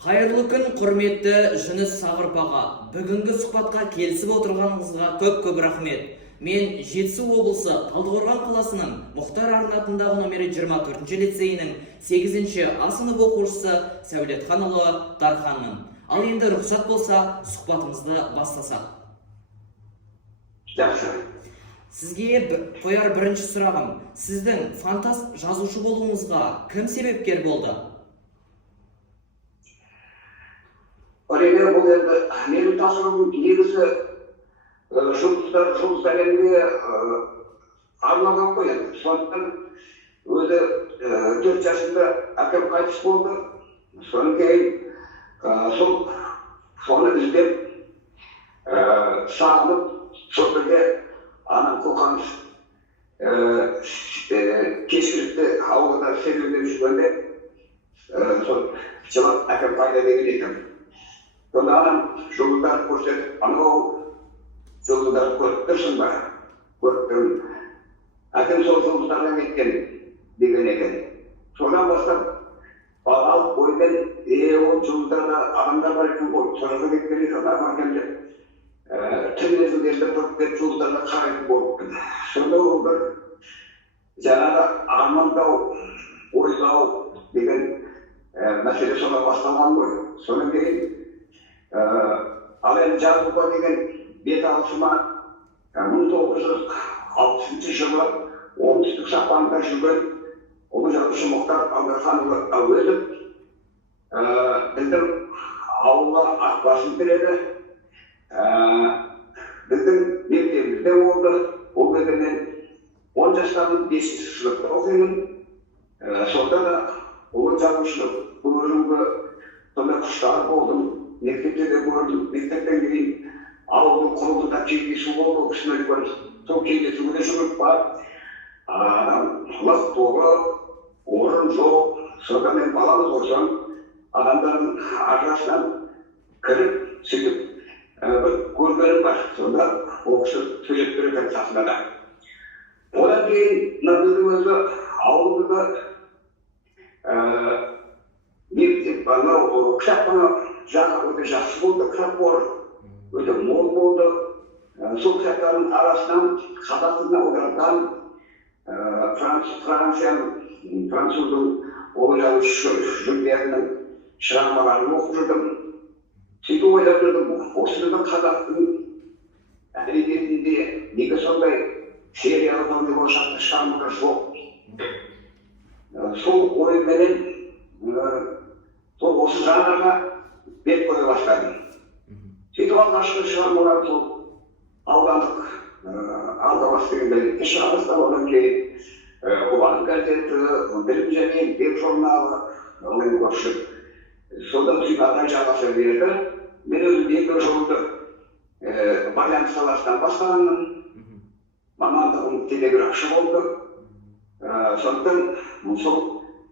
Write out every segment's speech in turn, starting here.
Қайырлы күн, құрметті Жүніс Сағырпаға. Бүгінгі сұхбатқа келісіп отырғаныңызға көп рахмет. Мен Жетісу облысы Талдықорған қаласының Мұхтар Арын атындағы номері 24 лицейінің 8-ші А сынып оқушысы Сәулетханұлы Дарханмын. Ал енді рұқсат болса, сұхбатымызды бастасақ. Жақсы. Сізге қояр бірінші сұрағым, сіздің фантаст жазушы болуыңызға кім себепкер болды? Әрине, бұл енді менің тасырым негізі жұлдыз әлемге арналған ғой енді. Сондықтан өзі 4 жасында әкем қайтыс болды. Содан кейін соны іздеп сағынып, сол бірге анам Қоқаныш кешкілікті ауылда серуендеп жүргенде жылы әкем пайда деген екен. Сонда анам жұлдыздарды көрсетіп, анау жұлдыздарды көріп тұрсың ба? Көріп тұрмын. Әкем сол жұлдыздарға кеткен деген екен. Содан бастап балалық оймен, ол жұлдыздарда адамдар бар екен ғой, соңғы кеткен екен, адам деп түн мезгілдерінде тұрып кетіп жұлдыздарға қарайтын болып. Сонда ол бір жаңағы армандау, ойлау деген мәселе содан басталған ғой. Содан кейін ал енді жазуға деген бет алысыма 1960 жылы оңтүстік сапарында жүрген ұлы жазушы Мұхтар Ыбырайханұлы Әуезов біздің ауылға ат басын тіреді. Біздің мектебімізде болды. Ол кезде мен 10 жастамын, 5-ші сыныпта оқимын. Сонда да ұлы жазушылық бұл өзімді сонда құштар болдым. Мектепте де көрдім. Мектептен кейін ауылдың құрылымында кездесу болды. Ол кісімен көрдім. Сол кездесуге жүріп барып, лық толы, орын жоқ. Сонда мен баламыз болсам, адамдардың арасынан кіріп, сөйтіп бір көргенім бар. Сонда ол кісі сөйлеп тұр екен қасында да. Одан кейін біздің өзі ауылда кітапхана жағы өте жақсы болды, кітап қоры өте мол болды. Сол кітаптардың арасынан қазақ тіліне аударылған француздың ұлы жазушы Жюльверннің шығармаларын оқып жүрдім. Сөйтіп ойлап жүрдім, осы біздің қазақтың әдебиетінде неге сондай сериялы болашақты шығармалар жоқ. Сол ойменен осы жанрға бет қоя бастадым. Сөйтіп алғашқы шығармалар сол аудандық алғабас деген газетте шыға бастады. Одан кейін Қоғам газеті, Білім және еңбек журналы, содан сөйтіп жалғаса берді. Мен өзім 2 жылды байланыс саласынан бастағанмын. Мамандығым телеграфшы болды. Сондықтан сол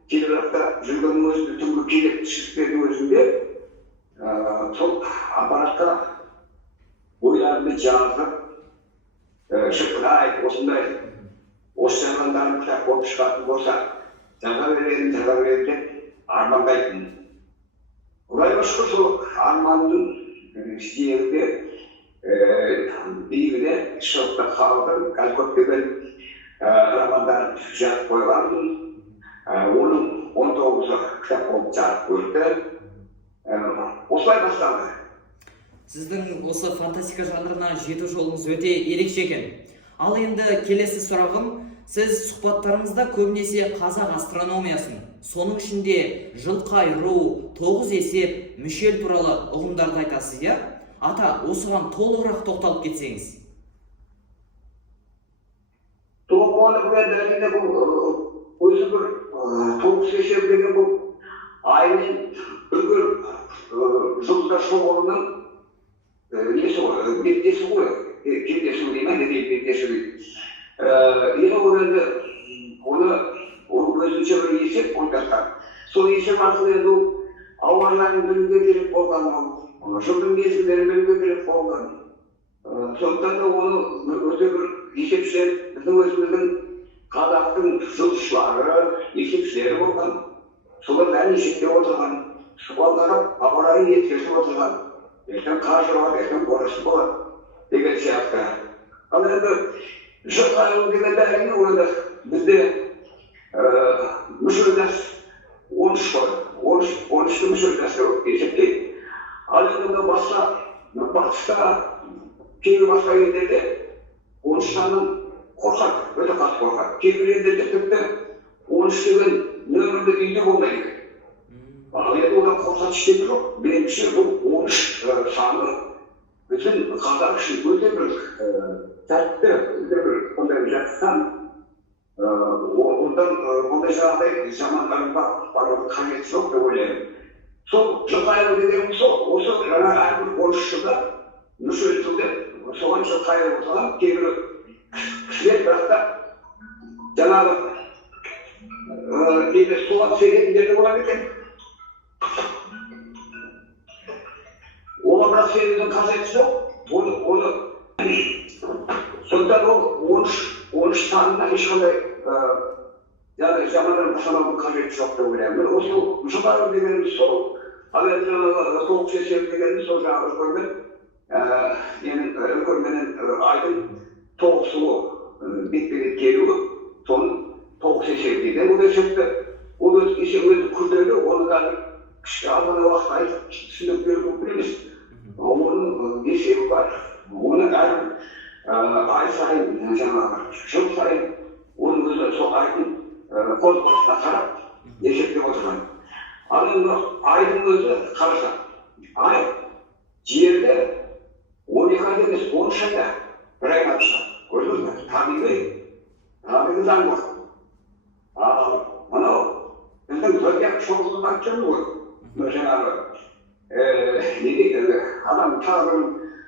телеграфта жүрген өзінде түнгі келіп түсіріптердің өзінде сол аппаратқа ойларымды жазып, шыққырай, осындай осы жазғандарым кітап болып шығатын болса, жаза беремін деп армандайтын. Құдайға шүкір сол арманның жиегінде биігіне шығыпта қалдым. Қазір көптеген романдар жазып қойғанмын. Оның 19-ы кітап болып жарық көрді. Осылай басталды. Сіздің осы фантастика жанрына жету жолыңыз өте ерекше екен. Ал енді келесі сұрағым, сіз сұхбаттарыңызда көбінесе қазақ астрономиясын, соның ішінде жылқайыру, 9 есеп, мүшел туралы ұғымдарды айтасыз, иә? Ата, осыған толығырақ тоқталып кетсеңіз. Толыққаны біледі, бұл өзі бір 9 есеп деген бұл аймен үргір жұлдыздар шоғырының несі ғой, беттесі ғой, кеудесі деймін, беттесі дейді. Енді оны өзінше бір есеп қойдастан. Сол есеп арқылы енді ауғанларын білуге керек болған, жылдың мезгілдерін білуге керек болған. Сондықтан да оны өте бір есепшілер, біздің өзіміздің қазақтың жұлдызшылары, есепшілері болған. Солар бәрін есептеп отырған. суалданып апарайын еткізіп отырған, ертең қар жауады, ертең борышын болады деген сияқты. Ал енді жұрт айлығы дегенде әрине онда бізде мүшелдес 13 қой, 13 мүшелдес деп есептейді. Ал енді басқа батыста кейбір басқа елдерде 13-тан қорқады, өте қатты қорқады. Кейбір елдерде тіпті 13 деген нөмірді үйде болмайды. Ал енді одан қорқады ештеңе жоқ. Меніңше бұл 13 саны bütün қазақ үшін өте бір тәртіпті, өте бір ондай жатқан, ондан ондай жағдай замандарында барудың қажеті жоқ деп ойлаймын. Сол жыл айлығы дегенім сол, осы әрбір 13 жылда мүшел түрде соған жыл айлығы отырған кейбір кісілер, бірақ та жаңағы суға түсетіндер де болады екен. Оған бірақ сенудің қажеті жоқ. Оны сондықтан ол 13 санына ешқандай жамандар жасамаудың қажеті жоқ деп ойлаймын. Осы жылдар дегеніміз сол. Ал енді жаңағы тоғыз есеп дегеніміз сол жаңағы көрменен айдың тоғысуы бетпе-бет келуі, соның тоғыз есеп дейді. Ол есепті, ол өзі күрделі, оны да кішке алдағы уақыт айтып түсіндіріп беру мүмкін емес. Оның есебі бар. Оны әрбір ай сайын, жаңағы жыл сайын, оның өзі сол айдың қозғалысына қарап есептеп отырған. Ал енді айдың өзі қараса, ай жерде 12 ай емес 13 айда бір айға түседі. Көрдіңіз бе? Табиғи заң бар. Ал мынау біздің зодиак шоғылын айтып жүрміз ғой. Жаңағы не дейді, адам тағдырын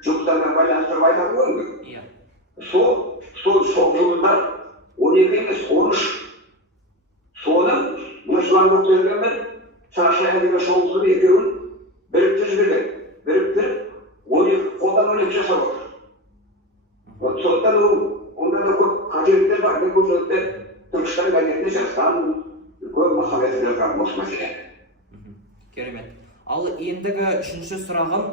жұлдыздармен байланыстырып айтады ғой. Сол жұлдыздар 12 емес 13. Соны мұсылман көтергенмен Сарашая деген шоғылын екеуін біріктіріп жіберген. Біріктіріп 12 қолдан 12 жасап отыр. Сондықтан онда да көп қателіктер бар. Мен бұл жерде Түркістан газетінде жазған көп мақалалар жазған осы мәселе. Керемет. Ал ендігі үшінші сұрағым,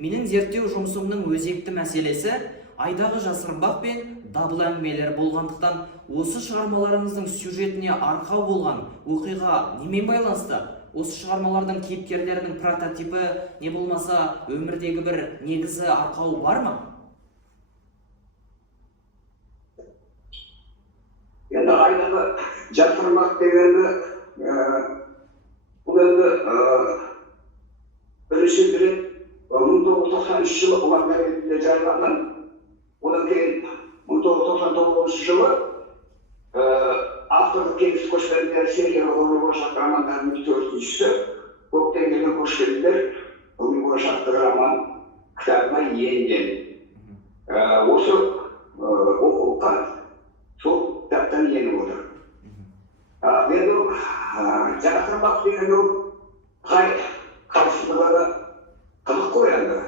менің зерттеу жұмысымның өзекті мәселесі айдағы жасырынбақ пен дабыл әңгімелер болғандықтан, осы шығармаларыңыздың сюжетіне арқау болған оқиға немен байланысты? Осы шығармалардың кейіпкерлерінің прототипі не болмаса өмірдегі бір негізі арқауы бар ма? Енді айдағы жасырынбақ дегенді бұл енді бірінші рет 1993 жылы ұлан газетінде жарияланған. Одан кейін 1999 жылы авторлық кеңес көшпелілер серия ғылыми болашақ романдарының 4-шісі көптен келген көшпелілер ғылыми болашақтық роман кітабына енген. Осы оқулыққа сол кітаптан еніп отыр. Енді жасырынбақ деген ол қай қарсылығы қызық қой енді.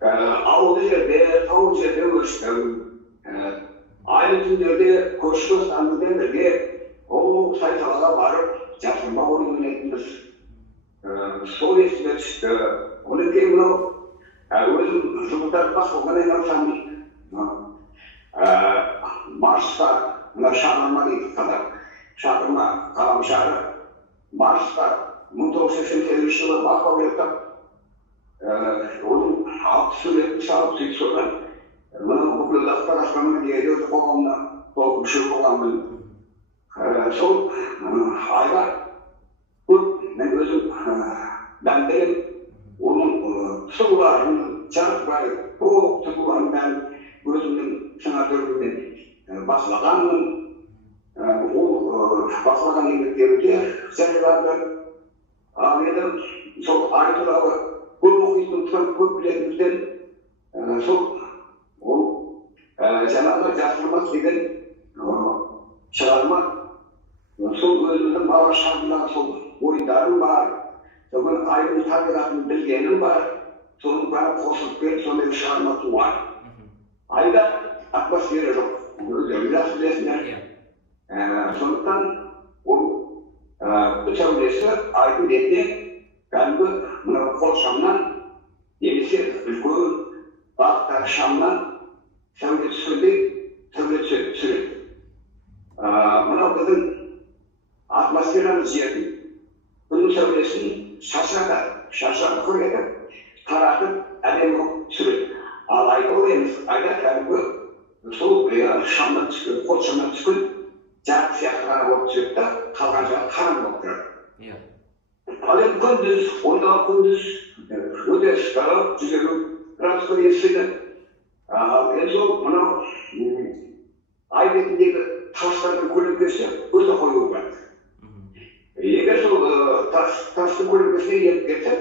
Ауылды жерде, тау жерде өстім. Айлы түндерде көрші достарымызбен бірге ол сайталаға барып жасырынбақ ойын ойнайтынбыз. Сол есіме түсті. Одан кейін мынау өзім жұмыстар басқарумен айналысамын. Марста мына шағырма дейді қазақ. Шағырма ғаламшары. Марста 1988 жылы бақылау жасап, оның 6 суретін салып сөйтіп содан бүкіл ақпараттарының дегенде қоғамына мүше болғанмын. Сол айға көп мен өзім дәмдеген оның сұлуларын, жарықбай, толық тұтыларын бәрін өзімнің сыңар төркімен бақылағанмын. Ол бақылаған еңбектерімде жарияланды. Ал енді сол ай туралы көп оқитын, көп білетіндіктен сол ол жаңағы жасырынбақ деген шығарма сол өзіміздің бала шағымдағы сол ойындарым бар, соған айдың табиғатын білгенім бар, соның бәрін қосылып келіп сондай шығарма туған. Айда атмосфера жоқ, өздеріңіз жақсы білесіздер. Сондықтан ол сәулесі айдың бетіне кәдімгі мынау қол шамнан немесе үлкен бағыттағы шамнан сәуле түсіргендей сәуле түсіреді. Мынау біздің атмосферамыз жердің күннің сәулесін шашыратып қоятып, таратып әдемі қылып түсіреді. Ал айда ойлаймыз, айда кәдімгі сол шамнан түскен, қол шамнан түскен жарық сияқты ғана болып түседі да, қалған жағы қараңғы болып тұрады. Ал енді күндіз, ондағы күндіз өте ыстық, 150 градусқа дейін ысиды. Енді сол мынау ай бетіндегі тастардың көлеңкесі өте қою болады. Егер сол тастың көлеңкесіне еніп кетсе,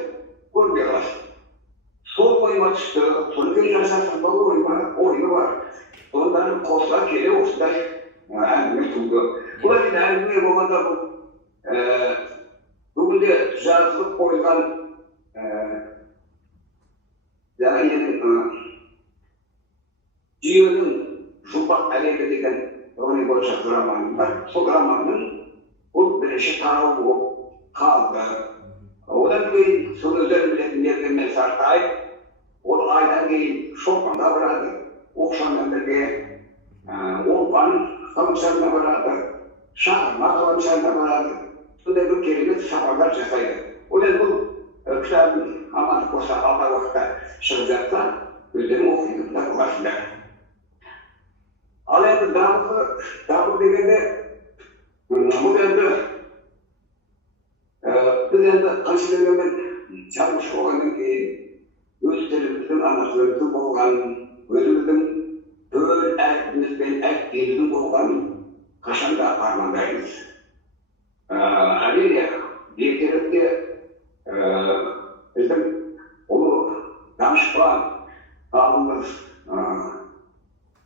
көрінбей қаласың. Сол ойыма түсті, соны кейін жасасың ба ойы бар. Соның бәрін қосыла келе осындай әңгіме туды. Бұл әрине әңгіме болғанда бүгінде жазылып қойылған жүйенің жұмбақ әлемі деген ғылыми бойынша романым бар. Сол романның бұл бірінші тарауы болып қалды. Одан кейін сол өздерін білетін Мерген мен Сартаев, ол айдан кейін Шолпанға барады, Оқшанмен бірге, Олпан ғаламшарына барады, Шағырма ғаламшарына барады. Сондай бір керемет сапарлар жасайды. Одан бұл кітабын амандық болса алдағы уақытта шығып жатса, өздерің оқитындар боласыңдар. Ал енді даму дегенде, біз енді қанша дегенмен жазушы болғаннан кейін өз тіліміздің ана тіліміздің болғанын, өзіміздің төл әрпімізбен әліпбиіміздің болғанын қашанда армандаймыз. Әрине, ертеректе біздің ұлы данышпан ғалымымыз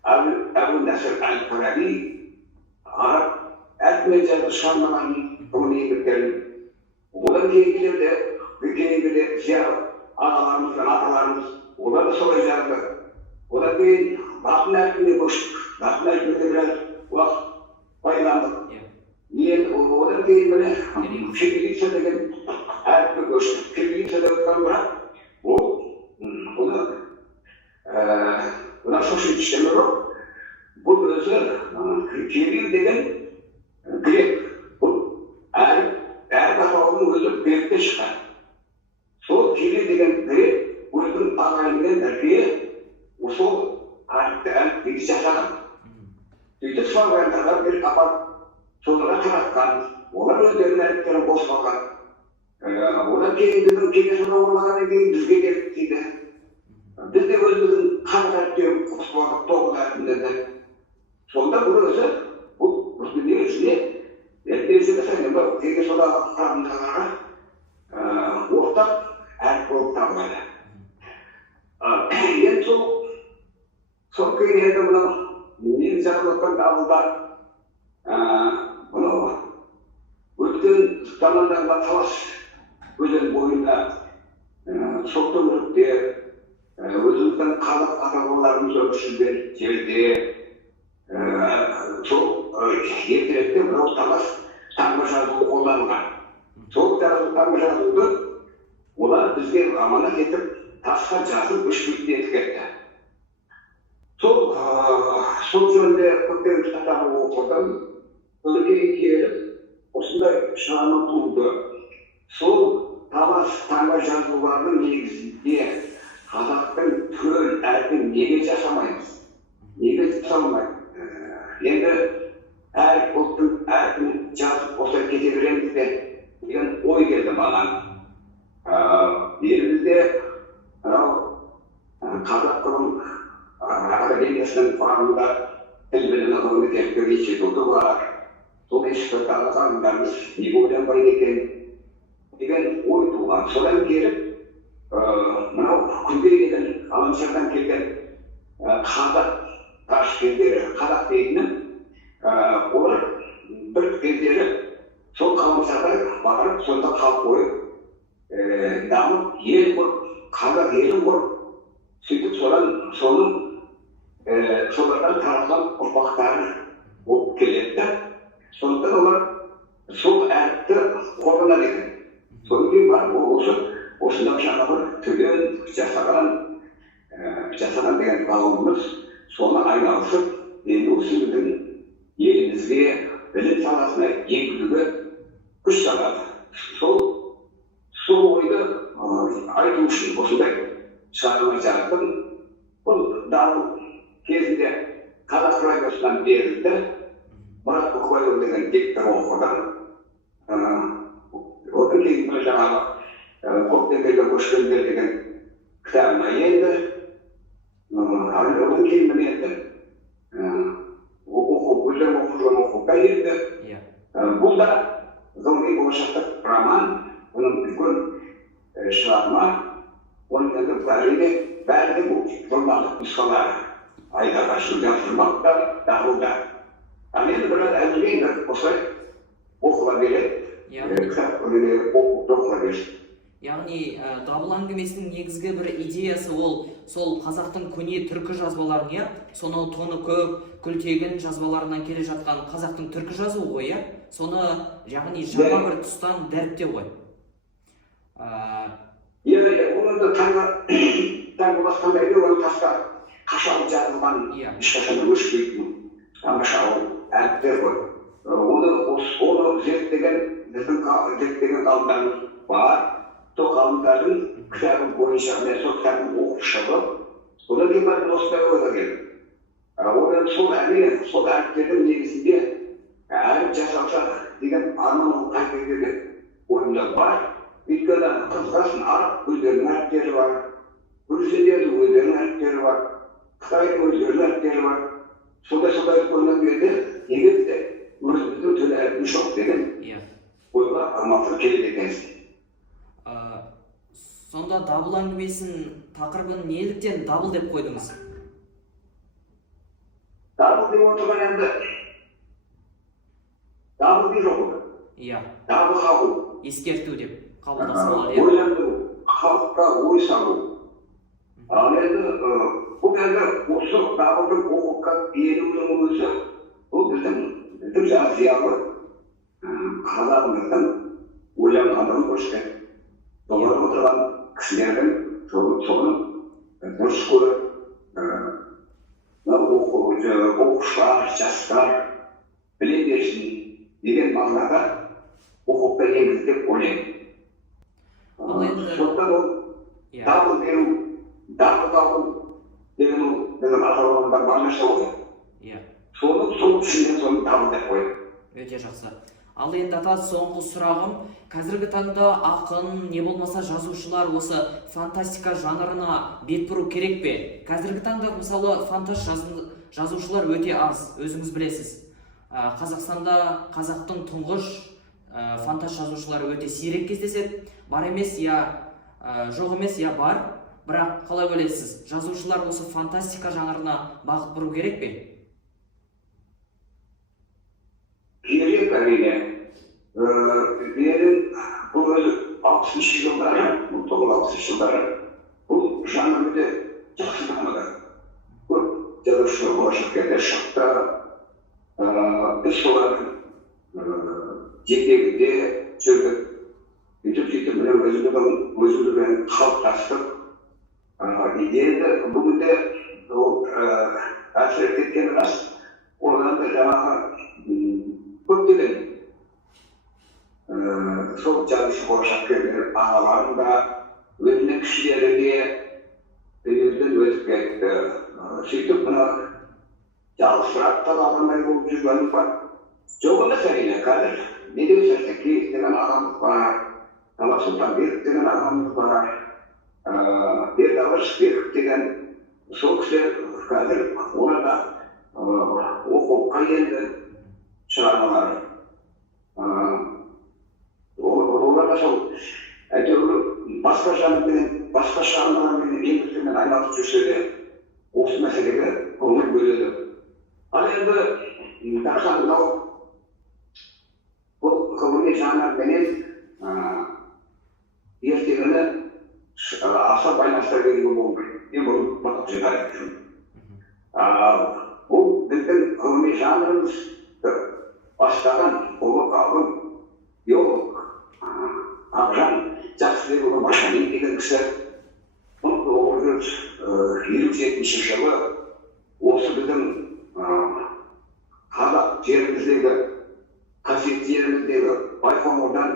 Әбу-Насыр әл-Фараби араб әрпімен жазып шығармаған ғылыми еңбектерін одан кейінгілерде зиялы ағаларымыз бен аталарымыз олар да солай жазды. Одан кейін латын әрпіне көштік. Латын әрпіне біраз уақыт пайдаландық. Одан кейін міне кириллица деген әріпке көштік. Кириллица деп өткен бірақ бұдан шошын ештеңе жоқ. Бұл өзі Кирилл деген грек. Бұл әріп атауының өзі гректен шыққан. Сол Кирилл деген грек өзінің ағайынымен бірге сол әріпті жасаған. Сөйтіп славяндарға беріп апарып соларға таратқан. Олар өздерінің әріптерін қосып алған. Одан кейін біздің кеңес орнағаннан кейін бізге келіп дейді. Біз де өзіміздің қағаз әріптерін қосып алып тоғыз әрпіндерді. Сонда бұл өзі бұл негізінде кеңес одағы құрамындағыларға ортақ әріп болып табылады. Енді сол кейін енді мынау мен жазып отқан дабылдар мынау өткен замандағы талас өзен бойында сол төңіректе өзіміздің қазақ ата-бабаларымыз өмір сүрген жерде сол ертеректе мынау талас таңба жазуы қолданылған. Сол таңба жазуды олар бізге аманат етіп тасқа жазып өшпейтін етіп кетті. Сол жөнінде көптеген кітаптарды оқыдым. Содан кейін келіп осындай шығарма туды. Сол талас таңба жазулардың негізінде қазақтың төл әрпін неге жасамаймыз? Неге жасалмайды? Енді әр ұлттың әрпін жазып осылай кете береміз бе деген ой келді маған. Елімізде қазақ ғылым академиясының құрамында тіл білімі ғылыми зерттеу институты бар. Сол институттағы ғалымдарымыз неге ойланбайды екен деген ой туған. Содан келіп мынау күнгей деген ғаламшардан келген қазақ ташкендері, қазақ дейтінім олар бір кездері сол ғаламшарға барып сонда қалып қойып дамып ел құрып, қазақ елін құрып, сөйтіп солардан таралған ұрпақтары болып келеді. Сондықтан олар сол әріпті қолданады екен. Sodan keyin barib osunda жаңа bir tölen жасаған деген ғалымымыз соны айналысып, енді осы біздің елімізге білім саласына енгізуге күш салады. Сол ойды айту үшін осындай шығарма жаздым. Бұл дабыл кезінде Қазақ радиосынан берілді. Мұрат Бұқыбайұлы деген диктор оқыды. Одан кейін жаңағы көктемдегі көшкендер деген кітабыма енді. Одан кейін міне енді өзім оқуға енді. Бұл да ғылыми болашақтық роман, оның үлкен шығарма. Оның енді бәрі де бұл журналдық нұсқалары. Айдарға шылдан тұрмақта, дағылда. Енді біраз әзіргейді осылай оқыла береді. Кітап оқыла береді. Яғни, дабыл әңгімесінің негізгі бір идеясы ол сол қазақтың көне түркі жазбаларын, сонау тоны көп, күлтегін жазбаларынан келе жатқан қазақтың түркі жазуы ғой, соны яғни жаңа бір тұстан дәріптеу ғой. Оны да таңғы басқандайды, оны таста қашау жазылған, ешқашан өшпейтін қашау әріптер ғой. Оны зерттеген ғалымдарымыз бар. Сол ғалымдардың кітабы бойынша мен сол кітабын оқып шығып, одан кейін барып осындай ойға келдім. Одан сол әріптердің негізінде әріп жасалса деген арман қайта келген ойымда бар. Өйткені қызғасын араб өздерінің әріптері бар, грузиндердің өздерінің әріптері бар, қытайдың өздерінің әріптері бар. Сондай көрген кезде неге бізде өзіміздің тіл әрпіміз жоқ деген ойға алматыға келеді екенсің. Сонда дабыл әңгімесін тақырыбын неліктен дабыл деп қойдыңыз? Дабыл деп отырған енді дабыл деп жоқ. Дабыл қағу. Ескерту деп қабылдаса болады. Ойландыру, халыққа ой салу. Ал енді бұл енді осы дабылдың оқуға беруінің өзі бұл біздің зиялы қазағымыздың ойланғандығын көрсетеді. Олар отырған кісілердің соны дұрыс көріп, оқушылар, жастар біле берсін деген мағынада оқуға енгізді деп ойлаймын. Сондықтан ол дабыл беру, дабыл деген ол біздің ата-бабамыздан бар нәрсе ғой. Сол үшін соны дабыл деп қойдым. Өте жақсы. Ал енді ата, соңғы сұрағым, қазіргі таңда ақын, не болмаса жазушылар осы фантастика жанрына бет бұру керек пе? Қазіргі таңда мысалы фантаст жазушылар өте аз, өзіңіз білесіз. Қазақстанда қазақтың тұңғыш фантаст жазушылары өте сирек кездеседі. Бар емес, жоқ емес, бар. Бірақ қалай ойлайсыз, жазушылар осы фантастика жанрына бағыт бұру керек пе? Керек, әрине. Менің бұл өзі 60-шы жылдары, 1960 жылдары бұл жанр өте жақсы дамыды. Көп жазушылар болашаққа шықты. Біз солардың жетегінде жүрдік. Сөйтіп өзімізбен қалыптастық. Енді бүгінде әсер кеткені рас. Одан да жаңағы көптеген сол жазушы болашақкерлер ағаларым да өзінің кішілеріне өнерден өтіп кетті. Сөйтіп мына жалғызсырап тазалғандай болып жүргенім бар. Жоқ емес әрине, қазір Медеу Сәрсекеев деген ағамыз бар, Талап Сұлтанбеков деген ағамыз бар, Бердабыс Беков деген сол кісілер қазір оларда оқуға енді шығармалары. Оларға сол әйтеуір басқа жанрлармен еңбектермен айналысып жүрсе де осы мәселеге көңіл бөледі. Ал енді дархан мынау бұл ғылыми жанрменен ертеңіне аса байланыстыра беруге болмайды. Мен бұны бақып жүрмін. Бұл біздің ғылыми жанрымыз бастаған ұлы ғалым, биолог Ақжан Жақсыбекұлы Машалин деген кісі 1957 жылы осы біздің қазақ жеріміздегі қасиетті жеріміздегі Байқоңырдан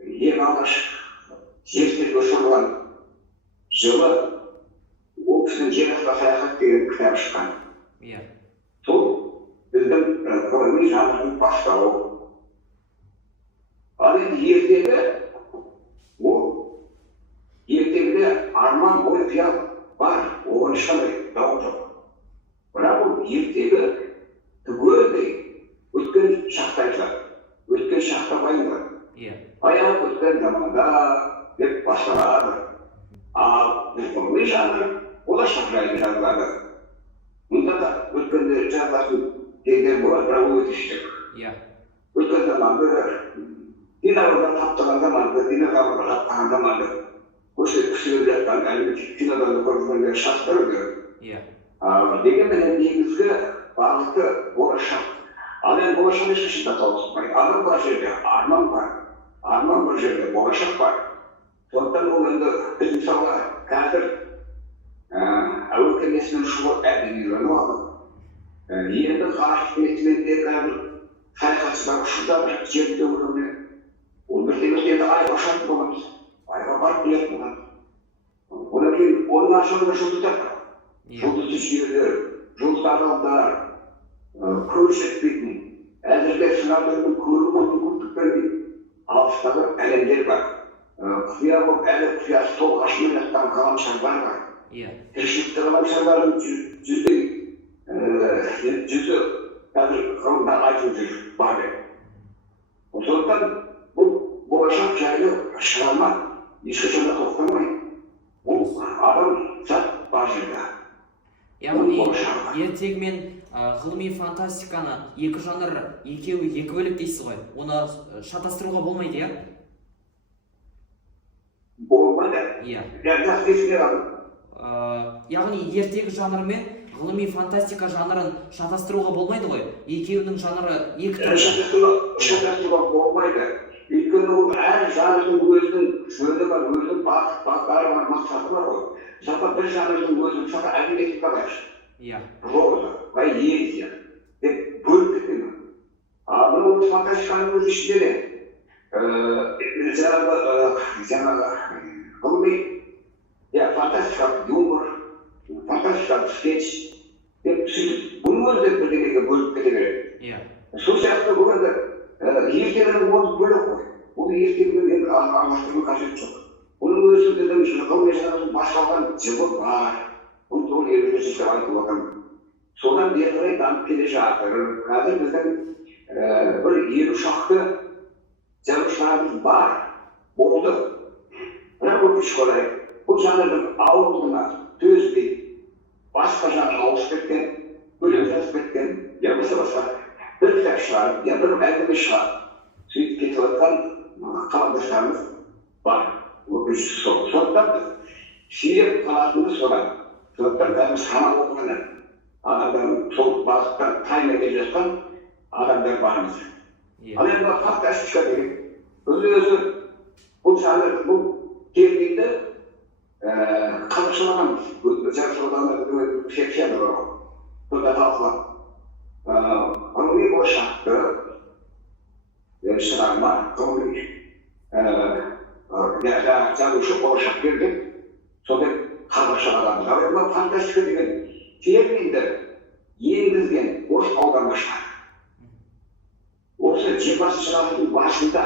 ең алғаш жерге ұшырылған жылы ол кісінің жер асты саяхат деген кітап шыққан. Сол біздің ғылыми жанрдың бастауы. Ал енді ертегіде арман ой қиял бар, оған ешқандай дау жоқ. Бірақ ол ертегі түгелдей өткен шақта айтылады, өткен шақта баяндалады. Баяу өткен заманда деп басталады. Ал ғылыми жанр болашақ жайлы жазылады. Мұнда да өткенде жазылатын кездер болады, бірақ ол өте шек. Өткен заманды, динозаврдан таптаған заманды, динозаврға таптаған заманды, осы кісілер жатқан әлеуметтік кинодан көргенге шақтырып жүреді. Дегенмен негізгі бағыты болашақ. Ал енді болашақ ешқашанда тоғыспайды. Адам бар жерде арман бар, арман бар жерде болашақ бар. Сондықтан ол енді біз мысалға қазір әуе кемесімен ұшуға әбден үйреніп алдық. Енді ғарыш кемесіменде қазір саяхатшылар ұшып жатыр жер төңірегіне. Ол бірте-бірте айға ұшатын боламыз, айға барып келетін боламыз. Одан кейін оның ашылығы жұлдыздар бар. Жұлдызды жүйелер, жұлдыз аралдар, көз жетпейтін, әзірге сынақтардың көріп мүмкіндік бермейді. Алыстағы әлемдер бар. Құпия болып әлі құпиясы толық ашылмай жатқан ғаламшарлар бар. Тіршілікті ғаламшарлардың жүзі қазір ғылымда айтылып жүр бар деп. Сондықтан бұл болашақ жайлы шығарма ешқашанда тоқтамайды. Ол адам зат бар жерде. Яғни ертегі мен ғылыми фантастиканы екі жанр екеуі екі бөлек дейсіз ғой. Оны шатастыруға болмайды, иә? Болмайды. Яғни ертегі жанры мен ғылыми фантастика жанрын шатастыруға болмайды ғой. Екеуінің жанры екі түрлі. Шатастыруға болмайды. Өйткені ол әр жанрдың өзінің жөні бар, өзінің бағыттары бар, мақсаты бар ғой. Мысалға бір жанрдың өзінің мысалға әдебиетті қарайшы. Проза, поэзия деп бөліп кеткен. Ал мына фантастиканың өз ішінде жаңағы ғылыми фантастикалық юмор, фантастикалық скетч деп сөйтіп бұның өзі де бірдеңеге бөліп кете береді. Сол сияқты бұл енді ертегінің өзі бөлек қой. Бұл ертегімен енді алмастырудың қажеті жоқ. Оның өзі біздің ғылыми жанрдың басталған жылы бар. 1950 жылы айтып отырмын. Содан бері қарай дамып келе жатыр. Қазір біздің бір 50 шақты жазушыларымыз бар, болды. Бірақ өкінішке орай бұл жанрдың ауырлығына төзбей, басқа жанр ауысып кеткен, өлең жазып кеткен, я болмаса бір кітап шығарып, я бір әңгіме шығарып, сөйтіп кетіп жатқан қаламдастарымыз бар. Өкініштісі сол. Сондықтан біз сиреп қалатынымыз содан. Сондықтан кәдімгі саналы оқығанда адамдардың сол бағыттан таймай келе жатқан адамдар бармыз. Ал енді фантастика деген өзі бұл жанр, бұл терминді қазақшалағанбыз. Жазушылардан секцияда бар ғой. Сонда талқылап. Ғылыми болашақты шығарма, ғылыми жазушы болашақ берген, сондай қазақшалағанбыз. Ал енді фантастика деген терминді енгізген орыс аудармашылар. Осы 20-шы ғасырдың басында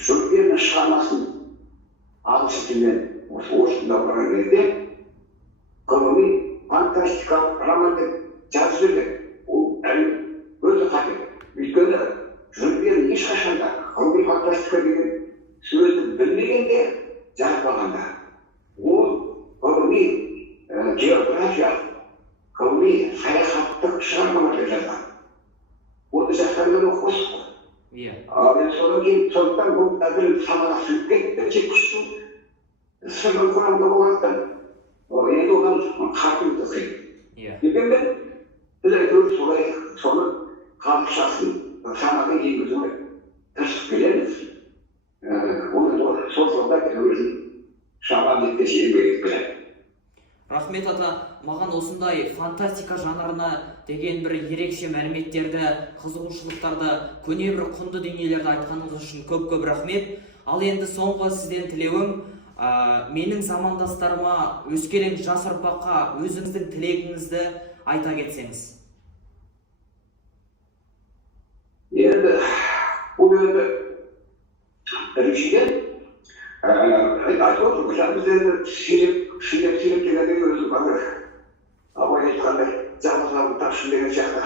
Жюль Верннің шығармасын ағылшын тілінен орыс тіліне аударған кезде ғылыми фантастикалық роман деп жазып жіберген. Ол өте қате. Өйткені Жюль Верн ешқашанда ғылыми фантастика деген сөзді білмегенде жазбағанда. Ол ғылыми география, ғылыми саяхаттық шығармаларды жазған. Оны жастармен оқымыз ғой. Ал енді содан кейін сондықтан бұл қазір санаға сіңіп кетті, жеткізу сырдың құрамында болғандықтан енді оған қатымды қиын. Дегенмен біз әйтеуір солай соны қазақшасын санаға енгізуге тырысып келеміз. Оны сол жолда өзін шамам жеткенше еңбек етіп. Рахмет ата, маған осындай фантастика жанрына деген бір ерекше мәліметтерді, қызығушылықтарды, көне бір құнды дүниелерді айтқаныңыз үшін көп рахмет. Ал енді соңғы сізден тілеуім, менің замандастарыма, өскелең жас ұрпаққа өзіңіздің тілегіңізді айта кетсеңіз. Енді бұл енді біріншіден айтып отырмын, біз енді сирек дегенде өзі бары абай айтқандай жалғыз тапшын деген сияқты.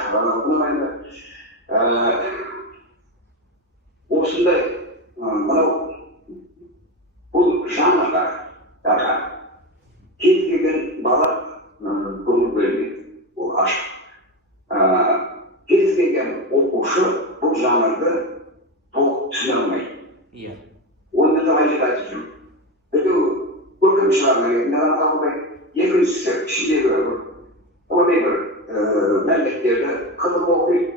Осындай мынау бұл жанрға кез келген бала көңіл бөлмейді, ол ашық. Кез келген оқушы бұл жанрды толық түсіне алмайды. Оны да қажет айтып жүрмін. Біреу көркем шығарма ретінде ғана қабылдайды. Екіншісі ішіндегі ондай бір мәліметтерді қызық оқиды.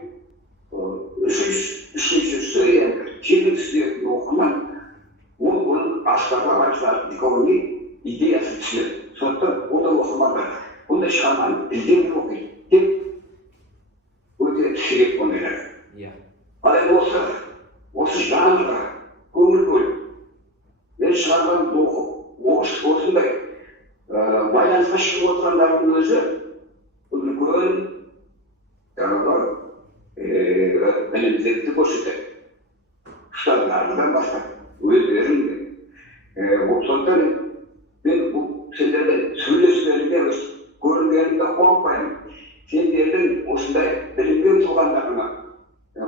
Үшіншісі жеңіл түсінетін оқырман оның аштарға барысынан диковни идеясын түсінеді. Сондықтан ондай оқырмандар ондай шығарманы іздеп оқиды. Тек өте сирек ондайлар. Ал енді осы жанрға көңіл бөліп, мен шығарманы оқып, осындай байланысқа шығып отырғандардың өзі үлкен білімділікті көрсетеді. Штаттардан бастап, өздерін сондықтан мен сендермен сөйлескенімде көрінгенімде қуанбаймын. Сендердің осындай білімген тұлғандарына,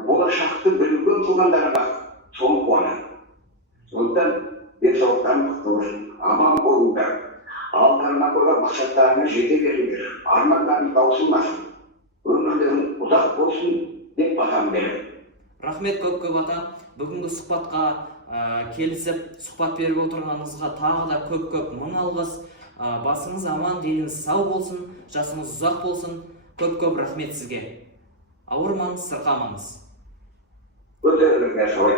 болашақты білімген тұлғандарына соны қуанады. Сондықтан денсаулықтарың мықты болсын, аман болыңдар, алдарына қойған мақсаттарыңа жете беріңдер, армандарың таусылмасын, өмірлерің ұзақ болсын деп батам беремін. Рахмет көп ата, бүгінгі сұхбатқа келісіп, сұхбат беріп отырғаныңызға тағы да көп мың алғыс. Басыңыз аман, деніңіз сау болсын, жасыңыз ұзақ болсын. Көп рахмет сізге. Ауырмаңыз, сырқамаңыз. Өздеріңізге солай